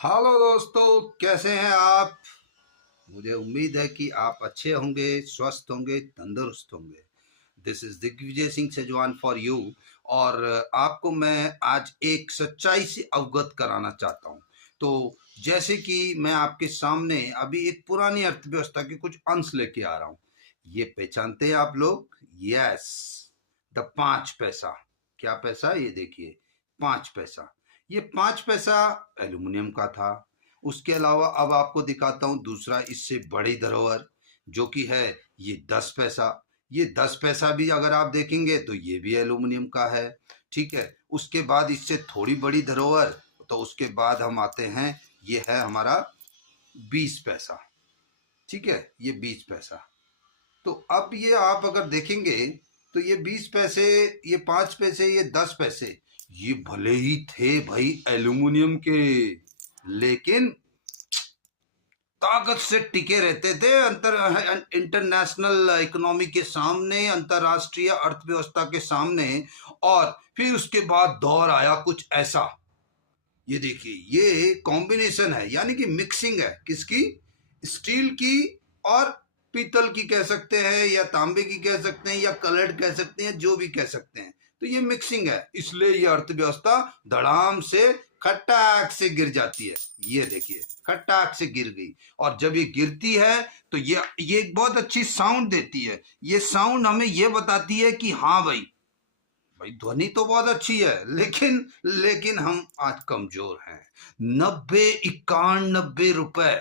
Hello दोस्तों, कैसे हैं आप। मुझे उम्मीद है कि आप अच्छे होंगे, स्वस्थ होंगे, तंदुरुस्त होंगे। This is Digvijay Singh Sejwan for you. और आपको मैं आज एक सच्चाई से अवगत कराना चाहता हूं। तो जैसे कि मैं आपके सामने अभी एक पुरानी अर्थव्यवस्था के कुछ अंश लेके आ रहा हूं। ये पहचानते हैं आप लोग? यस, द 5 पैसा। क्या पैसा? ये देखिए, 5 पैसा। ये 5 पैसा एल्यूमिनियम का था। उसके अलावा अब आपको दिखाता हूं दूसरा इससे बड़ी धरोहर, जो कि है ये 10 पैसा। ये 10 पैसा भी अगर आप देखेंगे तो ये भी एल्यूमिनियम का है। ठीक है, उसके बाद इससे थोड़ी बड़ी धरोहर, तो उसके बाद हम आते हैं, ये है हमारा 20 पैसा। ठीक है, ये 20 पैसा। तो अब ये आप अगर देखेंगे तो ये 20 पैसे, ये 5 पैसे, ये 10 पैसे, ये भले ही थे भाई एल्यूमिनियम के, लेकिन ताकत से टिके रहते थे इंटरनेशनल इकोनॉमी के सामने, अंतरराष्ट्रीय अर्थव्यवस्था के सामने। और फिर उसके बाद दौर आया कुछ ऐसा। ये देखिए, ये कॉम्बिनेशन है, यानी कि मिक्सिंग है। किसकी? स्टील की और पीतल की कह सकते हैं, या तांबे की कह सकते हैं, या कलर्ड कह सकते हैं, जो भी कह सकते हैं। तो ये मिक्सिंग है, इसलिए ये अर्थव्यवस्था धड़ाम से खटाक से गिर जाती है। ये देखिए, खटाक से गिर गई। और जब ये गिरती है तो ये एक बहुत अच्छी साउंड देती है। ये साउंड हमें ये बताती है कि हाँ भाई, भाई ध्वनि तो बहुत अच्छी है, लेकिन हम आज कमजोर हैं। 90-91 रुपए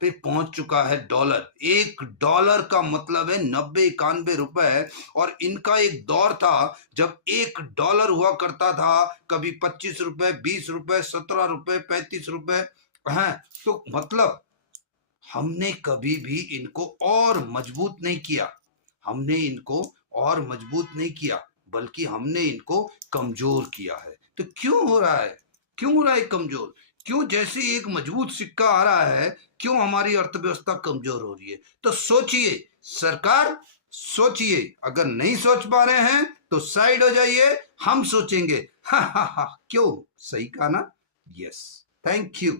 पे पहुंच चुका है डॉलर। $1 का मतलब है 90-91 रुपए। और इनका एक दौर था जब $1 हुआ करता था, कभी 25 रुपए, 20 रुपए, 17 रुपए, 35 रुपए। है, तो मतलब हमने कभी भी इनको और मजबूत नहीं किया। हमने इनको और मजबूत नहीं किया, बल्कि हमने इनको कमजोर किया है। तो क्यों हो रहा है? क्यों हो रहा है कमजोर? क्यों जैसे एक मजबूत सिक्का आ रहा है, क्यों हमारी अर्थव्यवस्था कमजोर हो रही है? तो सोचिए सरकार, सोचिए। अगर नहीं सोच पा रहे हैं तो साइड हो जाइए, हम सोचेंगे। हा हा हा, क्यों? सही कहा ना? Yes, thank you.